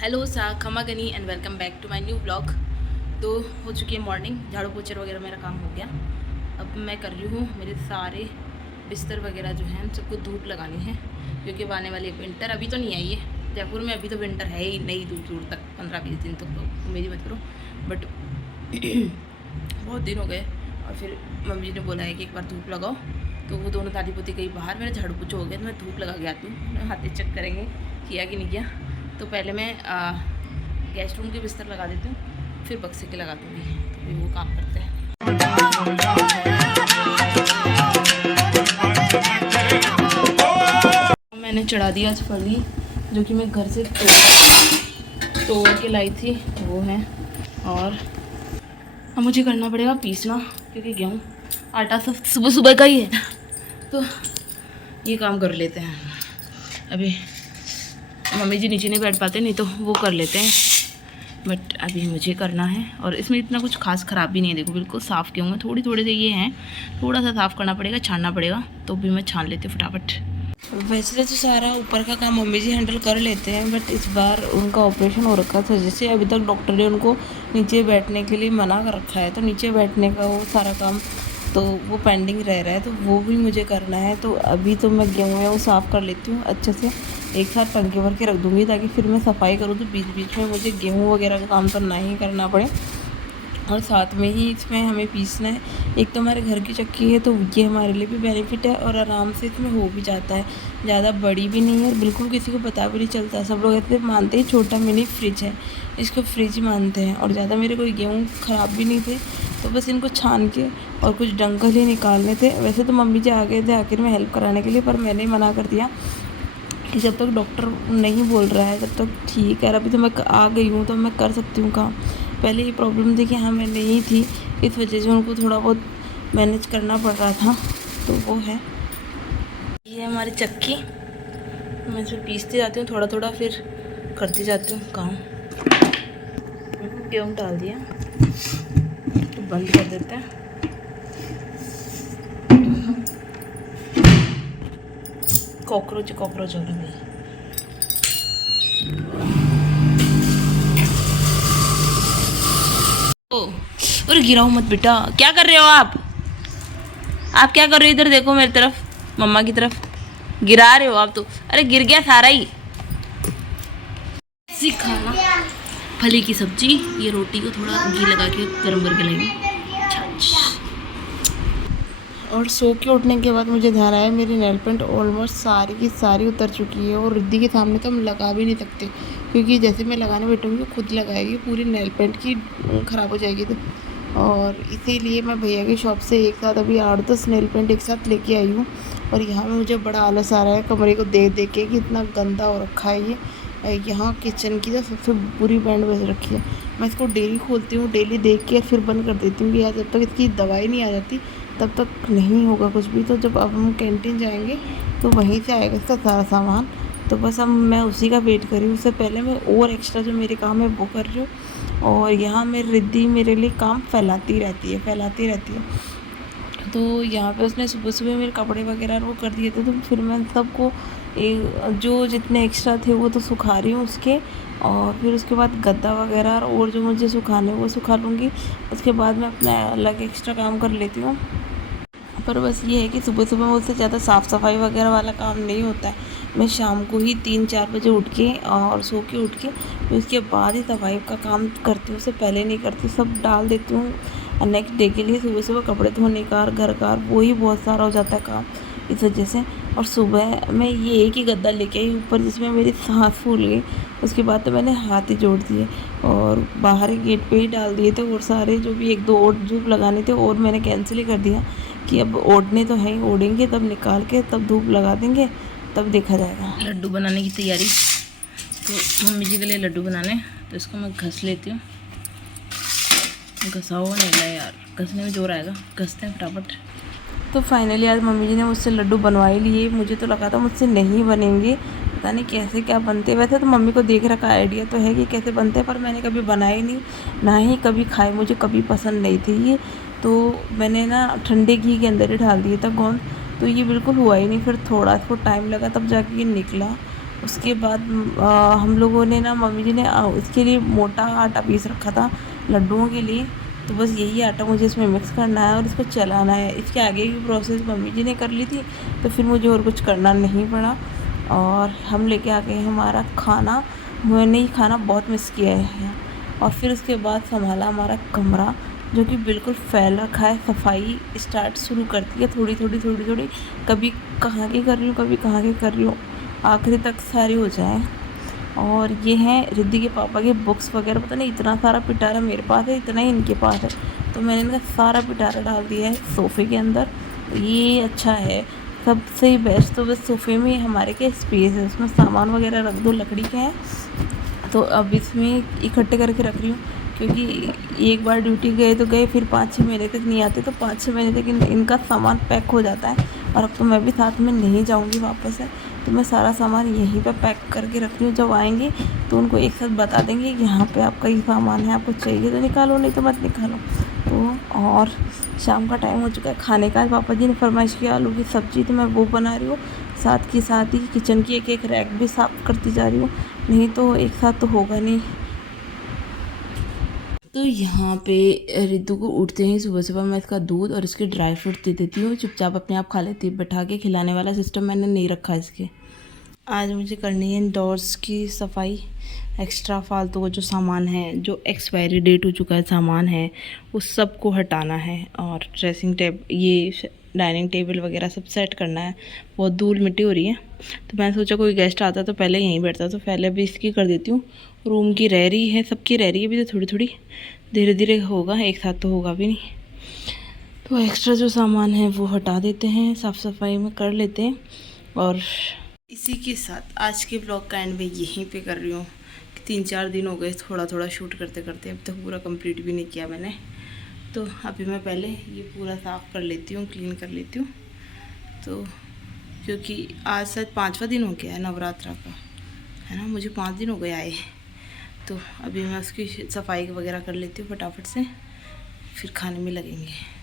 Hello सा खमा गनी and welcome back to my new blog. तो हो चुकी है मॉर्निंग, झाड़ू पोछे वगैरह मेरा काम हो गया। अब मैं कर रही हूँ मेरे सारे बिस्तर वगैरह जो हैं सबको धूप लगानी है, क्योंकि अब आने वाली विंटर अभी तो नहीं आई है जयपुर में। अभी तो विंटर है ही नहीं, दूर दूर तक 15-20 दिन तक तो मेरी मत करो, बट बहुत दिन हो गए। और फिर मम्मी जी ने बोला है कि एक बार धूप लगाओ, तो वो दोनों दादी पोती कहीं बाहर, मेरा झाड़ू पोछा हो गया तो मैं धूप लगा के आती हूँ। हाथ चेक करेंगे किया कि नहीं किया। तो पहले मैं गैस रूम के बिस्तर लगा देती हूँ, फिर बक्से के लगा दूँगी, तो फिर वो काम करते हैं। मैंने चढ़ा दिया आज फली, जो कि मैं घर से तोड़ के लाई थी, वो है। और अब मुझे करना पड़ेगा पीसना, क्योंकि गेहूँ आटा सब सुबह सुबह का ही है, तो ये काम कर लेते हैं। अभी मम्मी जी नीचे नहीं बैठ पाते, नहीं तो वो कर लेते हैं, बट अभी मुझे करना है। और इसमें इतना कुछ खास ख़राब भी नहीं है, देखो बिल्कुल साफ़ किए होंगे। थोड़ी थोड़े से ये हैं, थोड़ा सा साफ़ करना पड़ेगा, छानना पड़ेगा, तो भी मैं छान लेती हूँ फटाफट। वैसे तो सारा ऊपर का काम मम्मी जी हैंडल कर लेते हैं, बट इस बार उनका ऑपरेशन हो रखा था, जैसे अभी तक डॉक्टर ने उनको नीचे बैठने के लिए मना कर रखा है, तो नीचे बैठने का वो सारा काम तो वो पेंडिंग रह रहा है, तो वो भी मुझे करना है। तो अभी तो मैं गेहूँ वो साफ़ कर लेती हूँ अच्छे से, एक साथ टंकी भर के रख दूँगी, ताकि फिर मैं सफाई करूँ तो बीच बीच में मुझे गेहूँ वगैरह का काम तो नहीं करना पड़े। और साथ में ही इसमें हमें पीसना है। एक तो हमारे घर की चक्की है, तो ये हमारे लिए भी बेनिफिट है, और आराम से इसमें हो भी जाता है। ज़्यादा बड़ी भी नहीं है और बिल्कुल किसी को पता भी नहीं चलता। सब लोग ऐसे मानते हैं छोटा मिनी फ्रिज है, इसको फ्रिज मानते हैं। और ज़्यादा मेरे कोई गेहूँ ख़राब भी नहीं थे, तो बस इनको छान के और कुछ डंकल ही निकालने थे। वैसे तो मम्मी जी आ गए थे आखिर में हेल्प कराने के लिए, पर मैंने मना कर दिया कि जब तक डॉक्टर नहीं बोल रहा है तब तक ठीक है। अभी तो मैं आ गई हूँ तो मैं कर सकती हूँ काम। पहले ये प्रॉब्लम थी कि हाँ मैं नहीं थी, इस वजह से उनको थोड़ा बहुत मैनेज करना पड़ रहा था, तो वो है। ये हमारी चक्की, मैं इसमें पीसती जाती हूँ थोड़ा थोड़ा, फिर करती जाती हूँ काम। गेहूँ डाल दिया तो बंद कर देते हैं। कॉकरोच हो रहा है। अरे गिराओ मत बेटा, क्या कर रहे हो आप क्या कर रहे हो? इधर देखो मेरी तरफ, मम्मा की तरफ। गिरा रहे हो आप तो। अरे गिर गया सारा ही। खाना फली की सब्जी, ये रोटी को थोड़ा घी लगा के गर्म करके लेंगे। और सो के उठने के बाद मुझे ध्यान आया मेरी नेल पेंट ऑलमोस्ट सारी की सारी उतर चुकी है, और रिद्धि के सामने तो हम लगा भी नहीं सकते, क्योंकि जैसे मैं लगाने बैठूँगी खुद लगाएगी, पूरी नेल पेंट की ख़राब हो जाएगी। तो और इसीलिए मैं भैया की शॉप से एक साथ अभी 8-10 नेल पेंट एक साथ लेके आई हूँ। और यहाँ में मुझे बड़ा आलस आ रहा है कमरे को देख देख के कि इतना गंदा हो रखा है ये। यहाँ किचन की तो सबसे बुरी बैंड बज रखी है। मैं इसको डेली खोलती हूँ, डेली देख के फिर बंद कर देती हूँ कि यार जब तक इसकी दवाई नहीं आ जाती तब तक नहीं होगा कुछ भी। तो जब अब हम कैंटीन जाएंगे तो वहीं से आएगा इसका सारा सामान, तो बस अब मैं उसी का वेट कर रही हूँ। उससे पहले मैं और एक्स्ट्रा जो मेरे काम है वो कर रही हूँ। और यहाँ मेरी रिद्धि मेरे लिए काम फैलाती रहती है। तो यहाँ पे उसने सुबह सुबह मेरे कपड़े वगैरह वो कर दिए थे, तो फिर मैं सबको जो जितने एक्स्ट्रा थे वो तो सुखा रही हूँ उसके। और फिर उसके बाद गद्दा वगैरह और जो मुझे सुखाने वो सुखा लूँगी। उसके बाद मैं अपना अलग एक्स्ट्रा काम कर लेती हूँ। पर बस ये है कि सुबह सुबह मुझसे ज़्यादा साफ़ सफाई वगैरह वाला काम नहीं होता है। मैं शाम को ही 3-4 बजे उठ के और सो के उठ के उसके बाद ही सफाई का काम करती हूँ, उससे पहले नहीं करती। सब डाल देती हूँ नेक्स्ट डे के लिए। सुबह सुबह कपड़े धोने का, घर का, वो ही बहुत सारा हो जाता है काम इस वजह से। और सुबह मैं ये एक ही गद्दा लेके आई ऊपर, जिसमें मेरी सांस फूल गई। उसके बाद तो मैंने हाथ ही जोड़ दिए और बाहर गेट पे ही डाल दिए थे। और सारे जो भी 1-2 और धूप लगाने थे और मैंने कैंसिल ही कर दिया कि अब ओढ़ने तो है ही, ओढ़ेंगे तब निकाल के तब धूप लगा देंगे, तब देखा जाएगा। लड्डू बनाने की तैयारी, तो मम्मी जी के लिए लड्डू बनाने, तो इसको मैं घस लेती हूँ। घसा हुआ नहीं रहा यार, घसने में जोर आएगा, घसते हैं फटाफट। तो फाइनली आज मम्मी जी ने मुझसे लड्डू बनवाए लिए। मुझे तो लगा था मुझसे नहीं बनेंगे, पता नहीं कैसे क्या बनते। वैसे तो मम्मी को देख रखा आइडिया तो है कि कैसे बनते हैं, पर मैंने कभी बनाए नहीं, ना ही कभी खाए, मुझे कभी पसंद नहीं थे ये। तो मैंने ना ठंडे घी के अंदर ही डाल दिया था गोंद, तो ये बिल्कुल हुआ ही नहीं। फिर थोड़ा इसको टाइम लगा तब जाके ये निकला। उसके बाद हम लोगों ने ना, मम्मी जी ने इसके लिए मोटा आटा पीस रखा था लड्डुओं के लिए। तो बस यही आटा मुझे इसमें मिक्स करना है और इसको चलाना है। इसके आगे की प्रोसेस मम्मी जी ने कर ली थी, तो फिर मुझे और कुछ करना नहीं पड़ा। और हम लेके आ गए हमारा खाना। मैंने ये खाना बहुत मिस किया है। और फिर उसके बाद संभाला हमारा कमरा, जो कि बिल्कुल फैल रखा है। सफाई शुरू करती है थोड़ी थोड़ी थोड़ी थोड़ी, कभी कहाँ की कर रही हूँ, कभी कहाँ की कर रही हूँ, आखिरी तक सारी हो जाए। और ये हैं रिद्धि के पापा के बुक्स वगैरह, पता नहीं इतना सारा पिटारा मेरे पास है, इतना ही इनके पास है। तो मैंने इनका सारा पिटारा डाल दिया है सोफ़े के अंदर। ये अच्छा है, सबसे बेस्ट तो बस सोफ़े में हमारे क्या स्पेस है, उसमें सामान वगैरह रख दो, लकड़ी के हैं। तो अब इसमें इकट्ठे करके रख रही हूँ, क्योंकि एक बार ड्यूटी गए तो गए, फिर 5-6 महीने तक नहीं आते, तो 5-6 महीने तक इनका सामान पैक हो जाता है। और अब तो मैं भी साथ में नहीं जाऊँगी वापस से, तो मैं सारा सामान यहीं पे पैक करके रख रही हूँ। जब आएंगे तो उनको एक साथ बता देंगे कि यहाँ पे आपका ये सामान है, आपको चाहिए तो निकालो, नहीं तो मत निकालो। तो और शाम का टाइम हो चुका है खाने का। पापा जी ने फरमाइश किया आलू की सब्ज़ी, तो मैं वो बना रही हूँ। साथ ही किचन की एक एक रैक भी साफ़ करती जा रही हूँ, नहीं तो एक साथ तो होगा नहीं। तो यहाँ पे रिद्धू को उठते ही सुबह सुबह मैं इसका दूध और इसके ड्राई फ्रूट दे देती हूँ, चुपचाप अपने आप खा लेती है। बैठा के खिलाने वाला सिस्टम मैंने नहीं रखा इसके। आज मुझे करनी है इंडोर्स की सफाई। एक्स्ट्रा फालतू का जो सामान है, जो एक्सपायरी डेट हो चुका है सामान है, उस सब को हटाना है। और ड्रेसिंग ये डाइनिंग टेबल वगैरह सब सेट करना है। बहुत धूल मिट्टी हो रही है, तो मैंने सोचा कोई गेस्ट आता तो पहले यहीं बैठता, तो पहले अभी इसकी कर देती हूँ। रूम की रह रही है, सबकी रह रही है अभी, तो थोड़ी थोड़ी धीरे धीरे होगा, एक साथ तो होगा भी नहीं। तो एक्स्ट्रा जो सामान है वो हटा देते हैं, साफ़ सफाई में कर लेते हैं। और इसी के साथ आज के ब्लॉग का एंड मैं यहीं पे कर रही हूँ। 3-4 दिन हो गए थोड़ा थोड़ा शूट करते करते, अब तक पूरा कंप्लीट भी नहीं किया मैंने। तो अभी मैं पहले ये पूरा साफ़ कर लेती हूँ, क्लीन कर लेती हूँ। तो क्योंकि आज शायद 5वां दिन हो गया है नवरात्रा का, है ना, मुझे 5 दिन हो गए आए। तो अभी मैं उसकी सफाई वगैरह कर लेती हूँ फटाफट से, फिर खाने में लगेंगे।